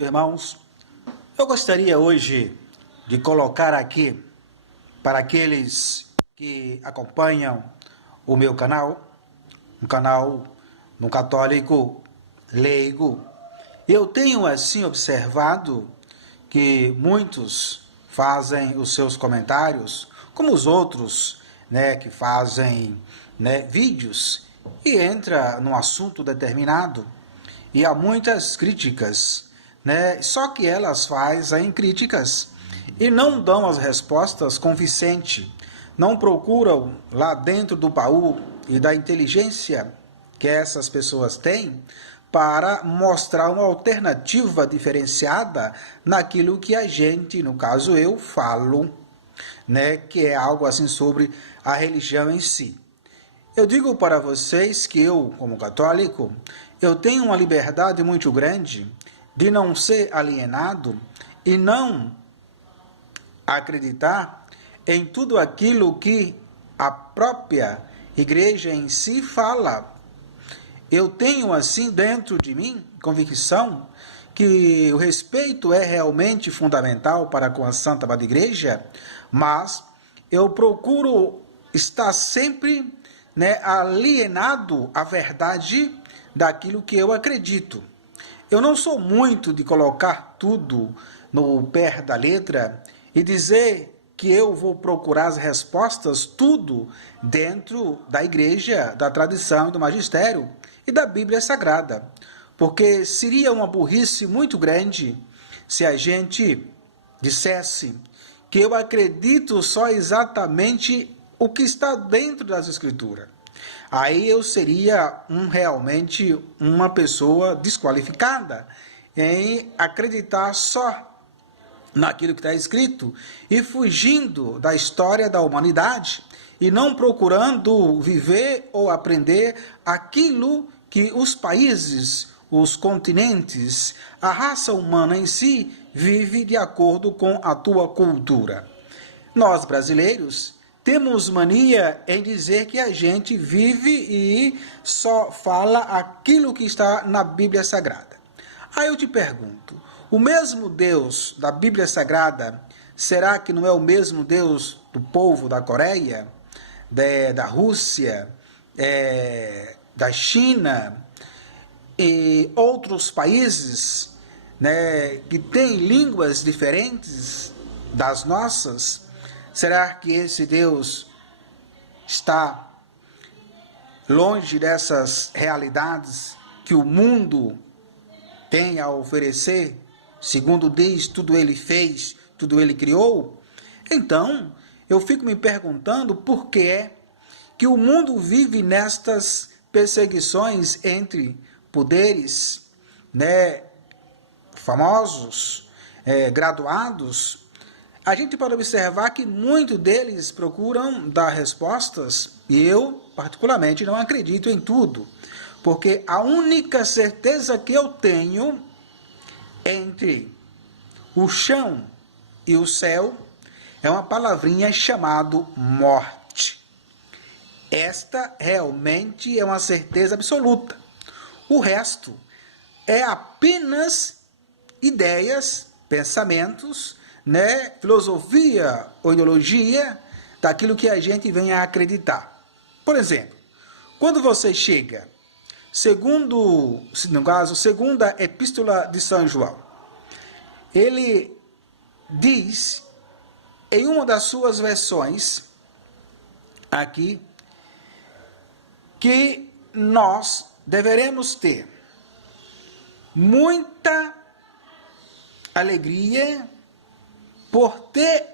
Irmãos, eu gostaria hoje de colocar aqui para aqueles que acompanham o meu canal, um canal no católico leigo. Eu tenho assim observado que muitos fazem os seus comentários, como os outros, que fazem, vídeos e entra num assunto determinado e há muitas críticas, Só que elas fazem críticas e não dão as respostas convincentes, não procuram lá dentro do baú e da inteligência que essas pessoas têm para mostrar uma alternativa diferenciada naquilo que a gente, no caso eu, falo, que é algo assim sobre a religião em si. Eu digo para vocês que eu, como católico, eu tenho uma liberdade muito grande de não ser alienado e não acreditar em tudo aquilo que a própria igreja em si fala. Eu tenho assim dentro de mim convicção que o respeito é realmente fundamental para com a Santa Madre Igreja, mas eu procuro estar sempre alienado à verdade daquilo que eu acredito. Eu não sou muito de colocar tudo no pé da letra e dizer que eu vou procurar as respostas tudo dentro da igreja, da tradição e do magistério e da Bíblia Sagrada. Porque seria uma burrice muito grande se a gente dissesse que eu acredito só exatamente o que está dentro das Escrituras. Aí eu seria realmente uma pessoa desqualificada em acreditar só naquilo que está escrito e fugindo da história da humanidade e não procurando viver ou aprender aquilo que os países, os continentes, a raça humana em si vive de acordo com a tua cultura. Nós brasileiros temos mania em dizer que a gente vive e só fala aquilo que está na Bíblia Sagrada. Aí eu te pergunto, o mesmo Deus da Bíblia Sagrada, será que não é o mesmo Deus do povo da Coreia, da Rússia, da China e outros países que têm línguas diferentes das nossas? Será que esse Deus está longe dessas realidades que o mundo tem a oferecer? Segundo diz, tudo ele fez, tudo ele criou. Então, eu fico me perguntando por que é que o mundo vive nestas perseguições entre poderes, famosos, graduados. A gente pode observar que muitos deles procuram dar respostas e eu, particularmente, não acredito em tudo, porque a única certeza que eu tenho entre o chão e o céu é uma palavrinha chamada morte. Esta realmente é uma certeza absoluta. O resto é apenas ideias, pensamentos, filosofia ou ideologia daquilo que a gente vem a acreditar. Por exemplo, quando você chega, segunda epístola de São João, ele diz em uma das suas versões aqui que nós deveremos ter muita alegria por ter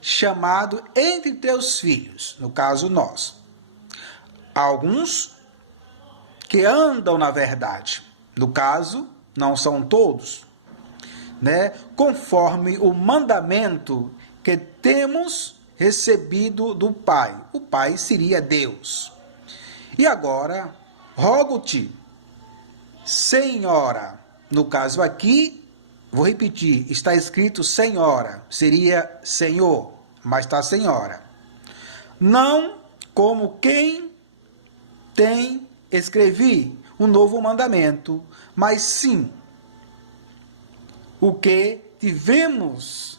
chamado entre teus filhos, no caso nós, alguns que andam na verdade, no caso não são todos, conforme o mandamento que temos recebido do Pai. O Pai seria Deus. E agora, rogo-te, Senhora, no caso aqui, vou repetir, está escrito Senhora, seria Senhor, mas está Senhora. Não como quem escrevi um novo mandamento, mas sim o que tivemos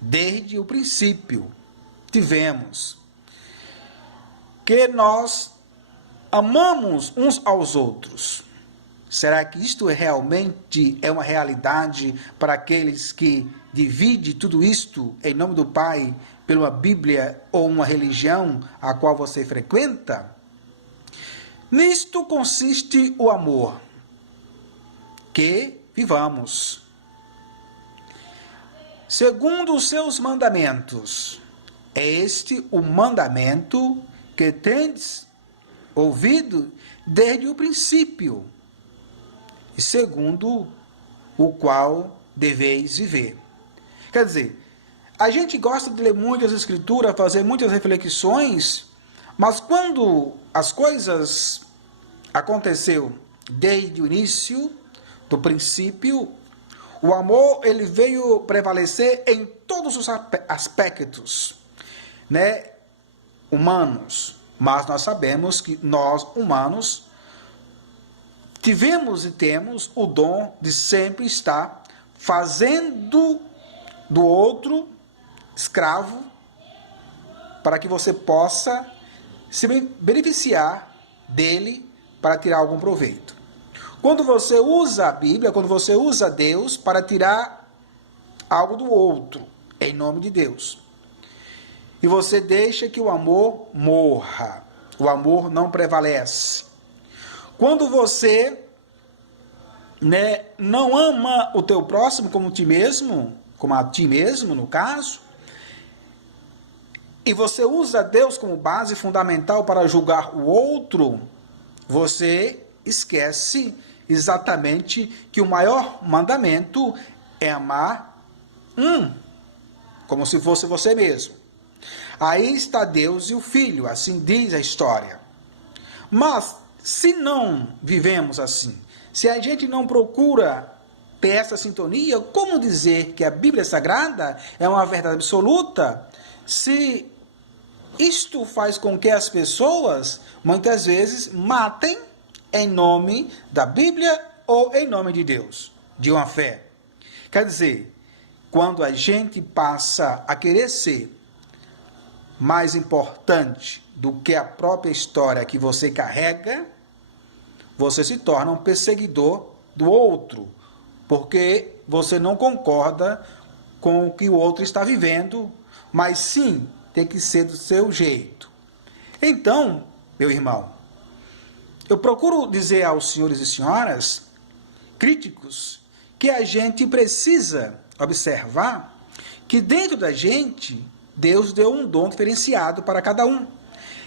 desde o princípio. Tivemos que nós amamos uns aos outros. Será que isto realmente é uma realidade para aqueles que dividem tudo isto em nome do Pai pela Bíblia ou uma religião a qual você frequenta? Nisto consiste o amor, que vivamos segundo os seus mandamentos. É este o mandamento que tendes ouvido desde o princípio, e segundo o qual deveis viver. Quer dizer, a gente gosta de ler muitas escrituras, fazer muitas reflexões, mas quando as coisas aconteceu desde o início, do princípio, o amor ele veio prevalecer em todos os aspectos, né, humanos. Mas nós sabemos que nós, humanos, tivemos e temos o dom de sempre estar fazendo do outro escravo para que você possa se beneficiar dele para tirar algum proveito. Quando você usa a Bíblia, quando você usa Deus para tirar algo do outro, em nome de Deus, e você deixa que o amor morra, o amor não prevalece. Quando você, não ama o teu próximo como ti mesmo, como a ti mesmo, no caso, e você usa Deus como base fundamental para julgar o outro, você esquece exatamente que o maior mandamento é amar como se fosse você mesmo. Aí está Deus e o Filho, assim diz a história. Mas, se não vivemos assim, se a gente não procura ter essa sintonia, como dizer que a Bíblia Sagrada é uma verdade absoluta, se isto faz com que as pessoas, muitas vezes, matem em nome da Bíblia ou em nome de Deus, de uma fé. Quer dizer, quando a gente passa a querer ser mais importante do que a própria história que você carrega, você se torna um perseguidor do outro, porque você não concorda com o que o outro está vivendo, mas sim tem que ser do seu jeito. Então, meu irmão, eu procuro dizer aos senhores e senhoras críticos que a gente precisa observar que dentro da gente Deus deu um dom diferenciado para cada um.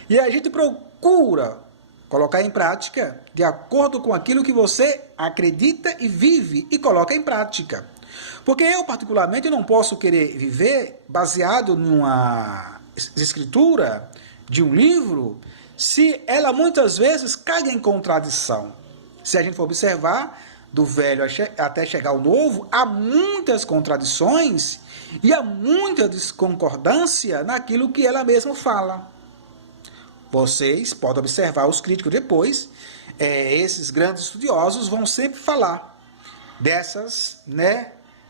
E a gente procura colocar em prática de acordo com aquilo que você acredita e vive e coloca em prática. Porque eu, particularmente, não posso querer viver baseado numa escritura de um livro se ela muitas vezes cai em contradição. Se a gente for observar, do velho até chegar ao novo, há muitas contradições e há muita discordância naquilo que ela mesma fala. Vocês podem observar os críticos depois, esses grandes estudiosos vão sempre falar dessas,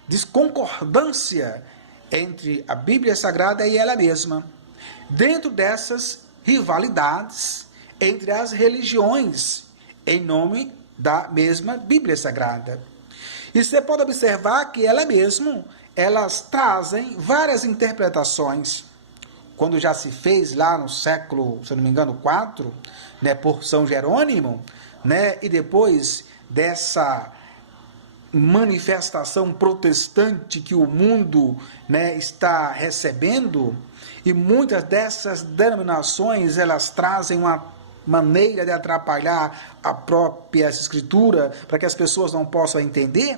discordância entre a Bíblia Sagrada e ela mesma. Dentro dessas rivalidades entre as religiões, em nome da mesma Bíblia Sagrada. E você pode observar que elas trazem várias interpretações. Quando já se fez lá no século, se não me engano, 4, por São Jerônimo, e depois dessa manifestação protestante que o mundo está recebendo, e muitas dessas denominações elas trazem uma maneira de atrapalhar a própria escritura para que as pessoas não possam entender.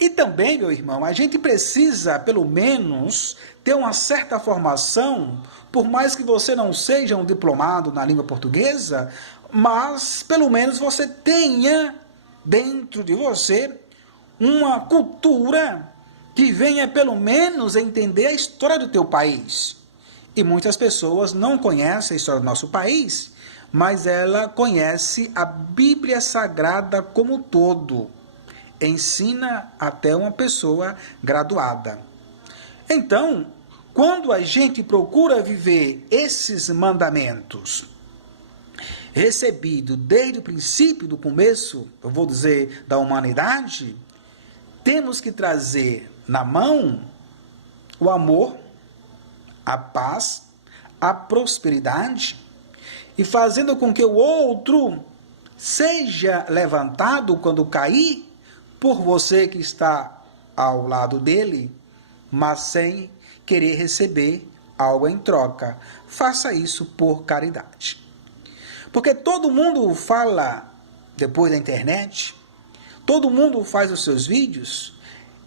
E também, meu irmão, a gente precisa, pelo menos, ter uma certa formação, por mais que você não seja um diplomado na língua portuguesa, mas pelo menos você tenha dentro de você uma cultura que venha pelo menos entender a história do teu país. E muitas pessoas não conhecem a história do nosso país, mas ela conhece a Bíblia Sagrada como um todo. ensina até uma pessoa graduada. Então, quando a gente procura viver esses mandamentos recebidos desde o princípio, do começo, eu vou dizer, da humanidade, temos que trazer na mão o amor, a paz, a prosperidade, e fazendo com que o outro seja levantado quando cair por você que está ao lado dele, mas sem querer receber algo em troca. Faça isso por caridade. Porque todo mundo fala depois da internet, todo mundo faz os seus vídeos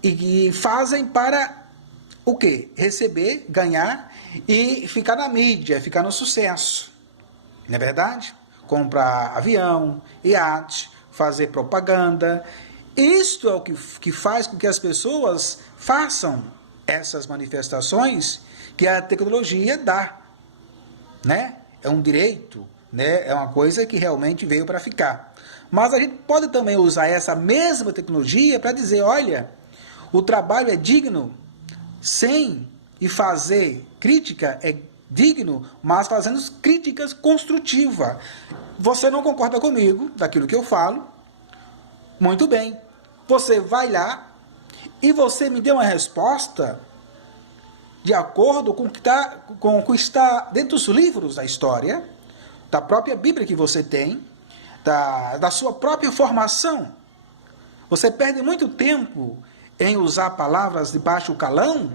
e fazem para o quê? Receber, ganhar e ficar na mídia, ficar no sucesso. Não é verdade? Comprar avião, iate, fazer propaganda. Isto é o que faz com que as pessoas façam essas manifestações que a tecnologia dá. Né? É um direito, né? É uma coisa que realmente veio para ficar. Mas a gente pode também usar essa mesma tecnologia para dizer, olha, o trabalho é digno, sem e fazer crítica é digno, mas fazendo críticas construtivas. Você não concorda comigo, daquilo que eu falo? Muito bem. Você vai lá e você me deu uma resposta de acordo com o que está dentro dos livros da história, da própria Bíblia que você tem, da sua própria formação. Você perde muito tempo em usar palavras de baixo calão,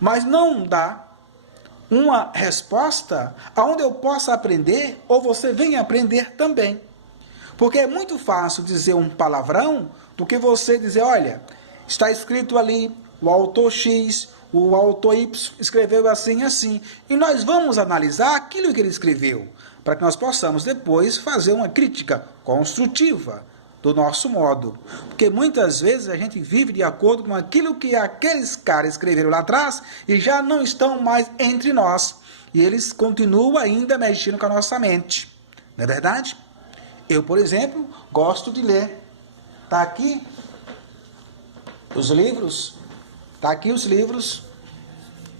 mas não dá uma resposta aonde eu possa aprender, ou você venha aprender também. Porque é muito fácil dizer um palavrão do que você dizer, olha, está escrito ali, o autor X, o autor Y escreveu assim, assim. E nós vamos analisar aquilo que ele escreveu, para que nós possamos depois fazer uma crítica construtiva do nosso modo. Porque muitas vezes a gente vive de acordo com aquilo que aqueles caras escreveram lá atrás e já não estão mais entre nós. E eles continuam ainda mexendo com a nossa mente. Não é verdade? Eu, por exemplo, gosto de ler. Está aqui os livros. Está aqui os livros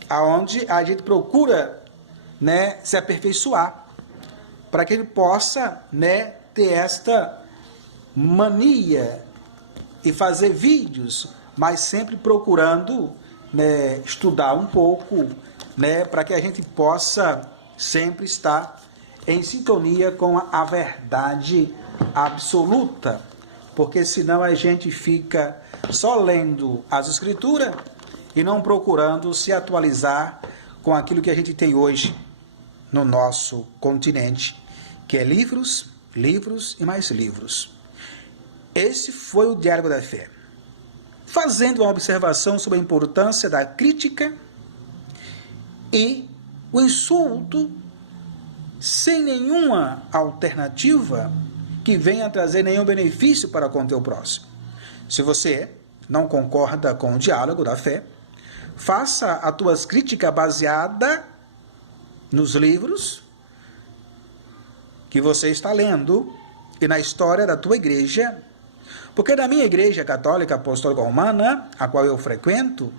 aonde a gente procura, né, se aperfeiçoar. Para que ele possa, né, ter esta mania e fazer vídeos, mas sempre procurando, né, estudar um pouco, né, para que a gente possa sempre estar em sintonia com a verdade absoluta, porque senão a gente fica só lendo as escrituras e não procurando se atualizar com aquilo que a gente tem hoje no nosso continente, que é livros, livros e mais livros. Esse foi o Diálogo da Fé, fazendo uma observação sobre a importância da crítica e o insulto sem nenhuma alternativa que venha trazer nenhum benefício para com o teu próximo. Se você não concorda com o Diálogo da Fé, faça as tuas críticas baseadas nos livros que você está lendo e na história da tua igreja. Porque na minha igreja católica apostólica romana, a qual eu frequento,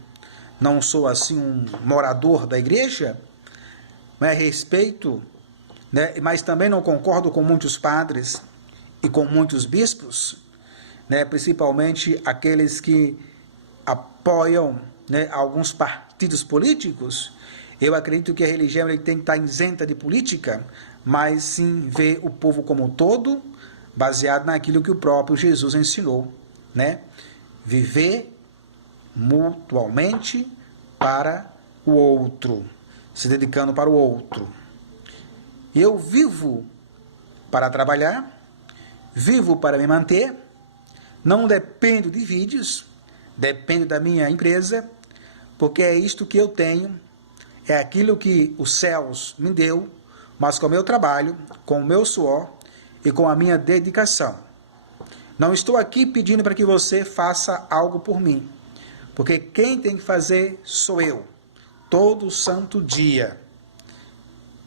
não sou assim um morador da igreja, mas respeito, né, mas também não concordo com muitos padres e com muitos bispos, né, principalmente aqueles que apoiam, né, alguns partidos políticos. Eu acredito que a religião ele tem que estar isenta de política, mas sim ver o povo como um todo, baseado naquilo que o próprio Jesus ensinou, né? Viver mutualmente para o outro, se dedicando para o outro. Eu vivo para trabalhar, vivo para me manter, não dependo de vídeos, dependo da minha empresa, porque é isto que eu tenho, é aquilo que os céus me deu, mas com o meu trabalho, com o meu suor e com a minha dedicação. Não estou aqui pedindo para que você faça algo por mim, porque quem tem que fazer sou eu, todo santo dia.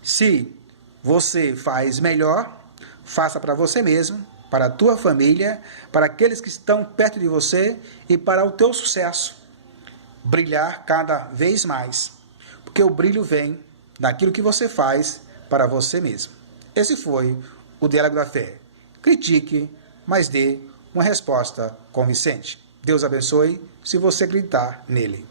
Se você faz melhor, faça para você mesmo, para a tua família, para aqueles que estão perto de você e para o teu sucesso brilhar cada vez mais. Porque o brilho vem daquilo que você faz para você mesmo. Esse foi o Diálogo da Fé. Critique, mas dê uma resposta convincente. Deus abençoe se você acreditar nele.